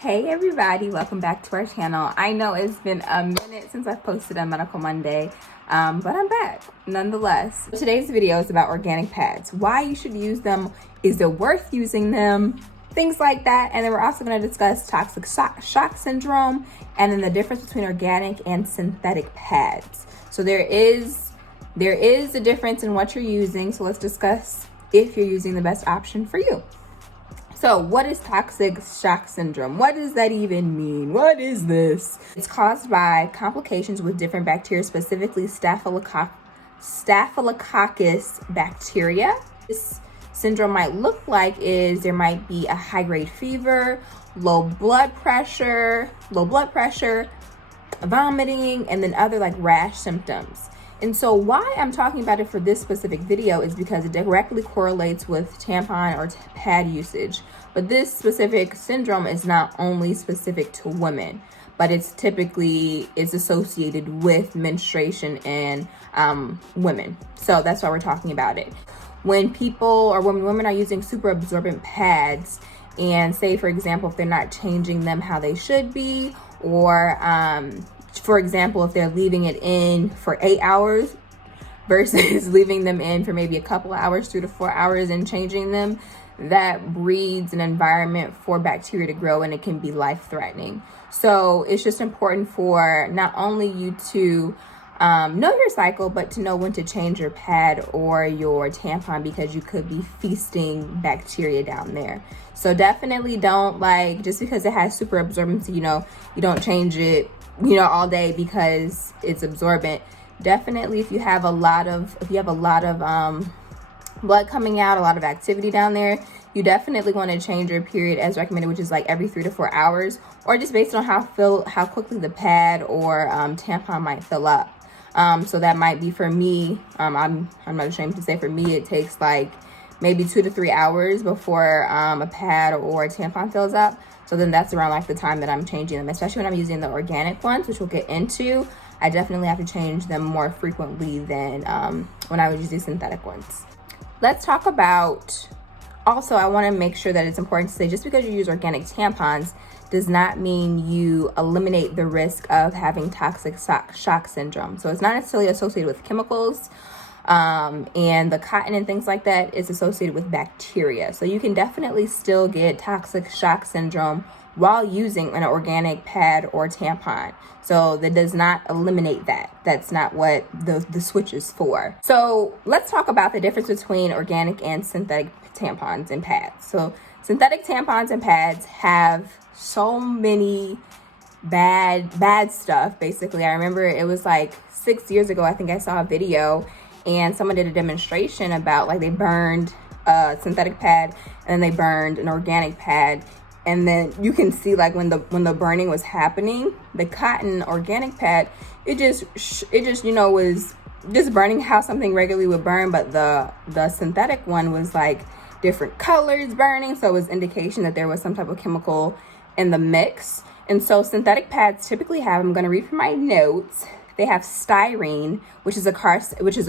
Hey everybody, welcome back to our channel. I know it's been a minute since I've posted a Medical Monday, but I'm back nonetheless. Today's video is about organic pads, why you should use them, is it worth using them, things like that. And then we're also going to discuss toxic shock syndrome and then the difference between organic and synthetic pads. So there is a difference in what you're using, so let's discuss if you're using the best option for you. So what is toxic shock syndrome? What does that even mean? What is this? It's caused by complications with different bacteria, specifically Staphylococcus bacteria. This syndrome might look like is there might be a high-grade fever, low blood pressure, vomiting, and then other like rash symptoms. And so why I'm talking about it for this specific video is because it directly correlates with tampon or pad usage. But this specific syndrome is not only specific to women, but it's associated with menstruation and women. So that's why we're talking about it. When women are using super absorbent pads, and say, for example, if they're not changing them how they should be, or for example, if they're leaving it in for 8 hours versus leaving them in for maybe a couple hours, 2 to 4 hours, and changing them, that breeds an environment for bacteria to grow, and it can be life-threatening. So it's just important for not only you to know your cycle, but to know when to change your pad or your tampon, because you could be feasting bacteria down there. So definitely don't, just because it has super absorbency, you don't change it all day because it's absorbent. Definitely if you have a lot of blood coming out, a lot of activity down there, you definitely want to change your period as recommended, which is like every 3 to 4 hours, or just based on how quickly the pad or tampon might fill up. So that might be, for me, I'm not ashamed to say, for me it takes like maybe 2 to 3 hours before a pad or a tampon fills up. So then that's around like the time that I'm changing them, especially when I'm using the organic ones, which we'll get into. I definitely have to change them more frequently than when I would use the synthetic ones. Let's talk about, also I want to make sure that it's important to say, just because you use organic tampons does not mean you eliminate the risk of having toxic shock syndrome. So it's not necessarily associated with chemicals, and the cotton and things like that is associated with bacteria. So you can definitely still get toxic shock syndrome while using an organic pad or tampon. So that does not eliminate that. That's not what the switch is for. So let's talk about the difference between organic and synthetic tampons and pads. So synthetic tampons and pads have so many bad stuff. Basically, I remember it was like 6 years ago, I think I saw a video and someone did a demonstration about, like, they burned a synthetic pad and then they burned an organic pad, and then you can see, like, when the burning was happening, the cotton organic pad, it just was just burning how something regularly would burn, but the synthetic one was like different colors burning, so it was indication that there was some type of chemical in the mix. And so synthetic pads typically have, I'm going to read from my notes, they have styrene, which is a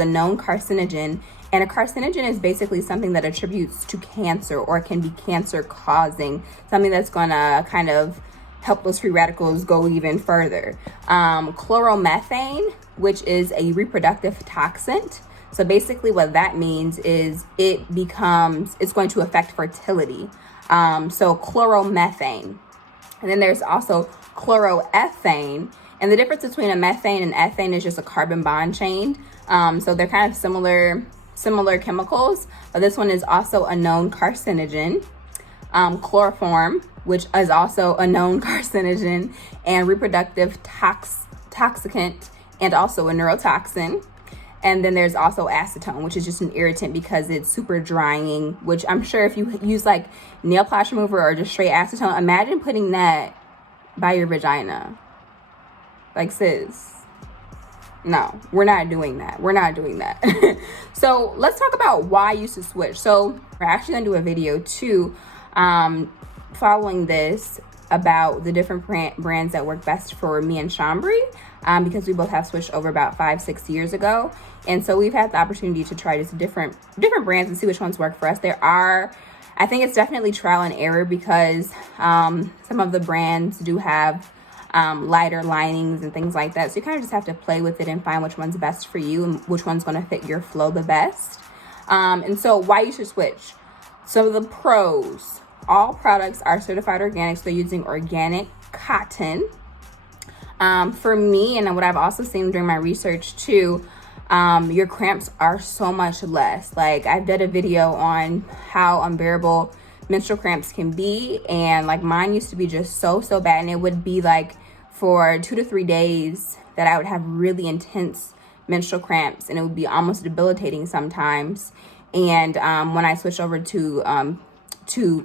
known carcinogen. And a carcinogen is basically something that attributes to cancer or can be cancer causing, something that's going to kind of help those free radicals go even further. Chloromethane, which is a reproductive toxin. So basically what that means is it's going to affect fertility. So chloromethane. And then there's also chloroethane. And the difference between a methane and ethane is just a carbon bond chain. So they're kind of similar chemicals, but this one is also a known carcinogen. Chloroform, which is also a known carcinogen and reproductive toxicant, and also a neurotoxin. And then there's also acetone, which is just an irritant because it's super drying, which I'm sure if you use like nail polish remover or just straight acetone, imagine putting that by your vagina. Like, sis, no, we're not doing that. So let's talk about why you should switch. So we're actually gonna do a video too, following this, about the different brands that work best for me and Chambry, because we both have switched over about 5-6 years ago. And so we've had the opportunity to try just different brands and see which ones work for us. There are I think it's definitely trial and error because some of the brands do have lighter linings and things like that. So you kind of just have to play with it and find which one's best for you and which one's going to fit your flow the best. And so why you should switch. Some of the pros: all products are certified organic, so they're using organic cotton. For me, and what I've also seen during my research too, your cramps are so much less. Like, I've done a video on how unbearable menstrual cramps can be, and like mine used to be just so bad, and it would be like for 2 to 3 days that I would have really intense menstrual cramps, and it would be almost debilitating sometimes. And when I switched over to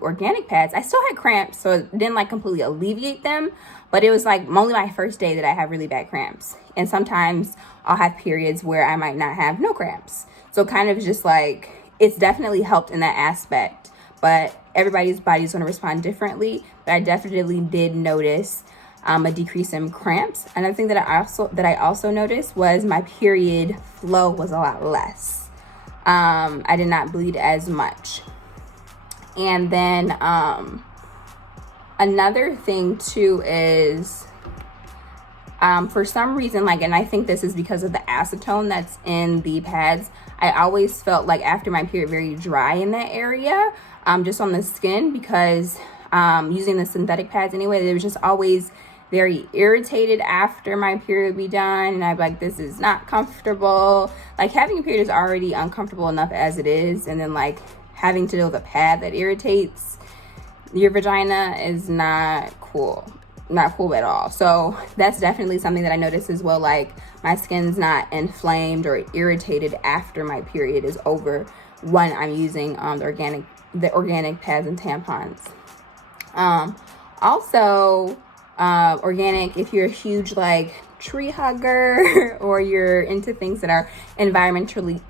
organic pads, I still had cramps, so it didn't like completely alleviate them, but it was like only my first day that I had really bad cramps. And sometimes I'll have periods where I might not have no cramps. So kind of just like, it's definitely helped in that aspect, but everybody's body is going to respond differently. But I definitely did notice a decrease in cramps. Another thing that I also noticed was my period flow was a lot less. I did not bleed as much. And then another thing too is for some reason, like, and I think this is because of the acetone that's in the pads, I always felt like after my period very dry in that area, just on the skin, because using the synthetic pads anyway, they was just always very irritated after my period be done, and I'd be like, this is not comfortable. Like, having a period is already uncomfortable enough as it is, and then like having to deal with a pad that irritates your vagina is not cool at all. So that's definitely something that I noticed as well. Like, my skin's not inflamed or irritated after my period is over when I'm using the organic pads and tampons. Also, organic, if you're a huge like tree hugger or you're into things that are environmentally,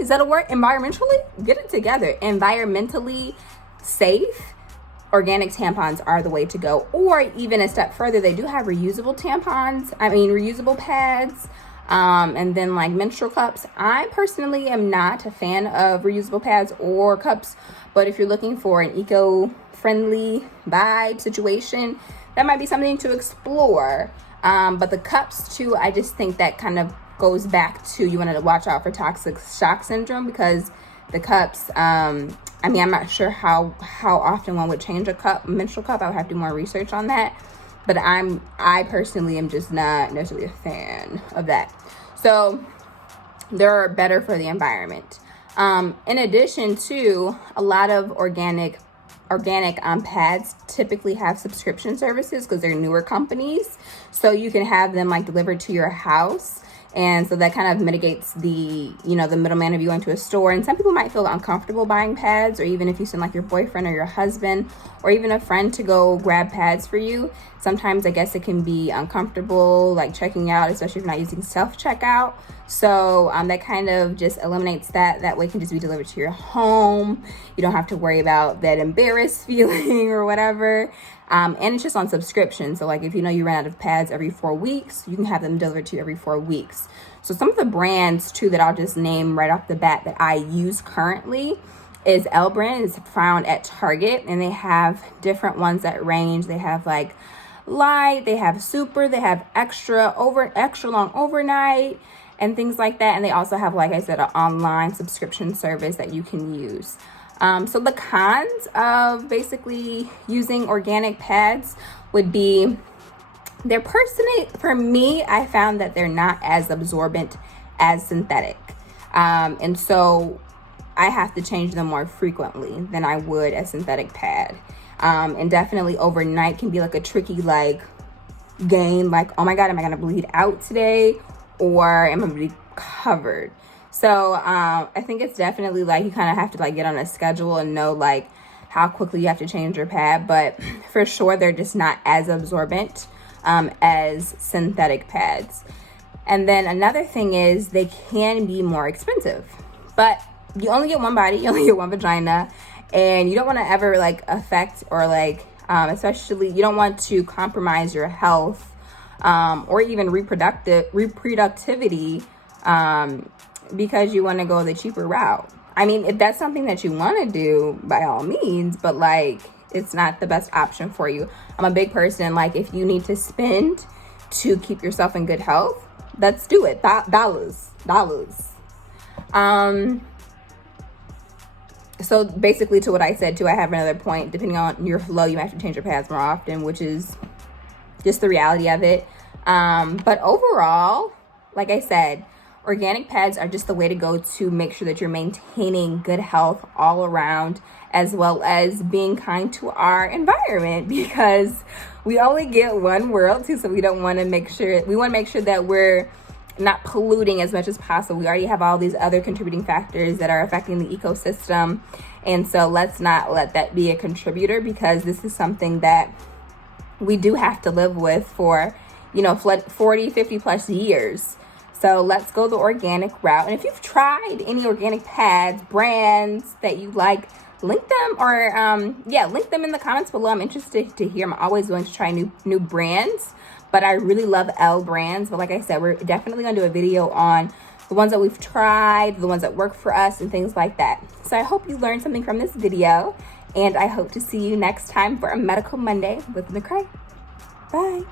is that a word? Environmentally? Get it together. Environmentally safe, organic tampons are the way to go. Or even a step further, they do have reusable pads, and then like menstrual cups. I personally am not a fan of reusable pads or cups, but if you're looking for an eco-friendly vibe situation, that might be something to explore. But the cups too, I just think that kind of goes back to, you wanted to watch out for toxic shock syndrome, because the cups, I'm not sure how often one would change a menstrual cup. I would have to do more research on that, but I personally am just not necessarily a fan of that. So they're better for the environment. In addition to, a lot of organic pads typically have subscription services because they're newer companies, so you can have them like delivered to your house. And so that kind of mitigates the middleman of you going to a store. And some people might feel uncomfortable buying pads, or even if you send like your boyfriend or your husband or even a friend to go grab pads for you, sometimes I guess it can be uncomfortable, like checking out, especially if you're not using self-checkout. So that kind of just eliminates that. That way it can just be delivered to your home. You don't have to worry about that embarrassed feeling or whatever. And it's just on subscription. So like, if you run out of pads every 4 weeks, you can have them delivered to you every 4 weeks. So some of the brands too that I'll just name right off the bat that I use currently is L brand. It's found at Target, and they have different ones that range. They have like light, they have super, they have extra long overnight and things like that. And they also have, like I said, an online subscription service that you can use. So the cons of basically using organic pads would be, for me, I found that they're not as absorbent as synthetic. And so I have to change them more frequently than I would a synthetic pad. And definitely overnight can be like a tricky like game, like, oh my God, am I gonna bleed out today, or am I gonna be covered? So I think it's definitely like, you kind of have to like get on a schedule and know like how quickly you have to change your pad. But for sure, they're just not as absorbent as synthetic pads. And then another thing is, they can be more expensive, but you only get one body, you only get one vagina, and you don't want to ever like affect or like, especially you don't want to compromise your health or even reproductivity because you want to go the cheaper route. I mean, if that's something that you want to do, by all means, but like, it's not the best option for you. I'm a big person, like, if you need to spend to keep yourself in good health, let's do it. Dollars. So basically, to what I said too, I have another point. Depending on your flow, you have to change your pads more often, which is just the reality of it. But overall, like I said, organic pads are just the way to go to make sure that you're maintaining good health all around, as well as being kind to our environment, because we only get one world too. So we want to make sure that we're not polluting as much as possible. We already have all these other contributing factors that are affecting the ecosystem. And so let's not let that be a contributor, because this is something that we do have to live with for, 40, 50 plus years. So let's go the organic route. And if you've tried any organic pads, brands that you like, link them link them in the comments below. I'm interested to hear. I'm always willing to try new brands, but I really love L brands. But like I said, we're definitely gonna do a video on the ones that we've tried, the ones that work for us, and things like that. So I hope you learned something from this video, and I hope to see you next time for a Medical Monday with McCray. Bye.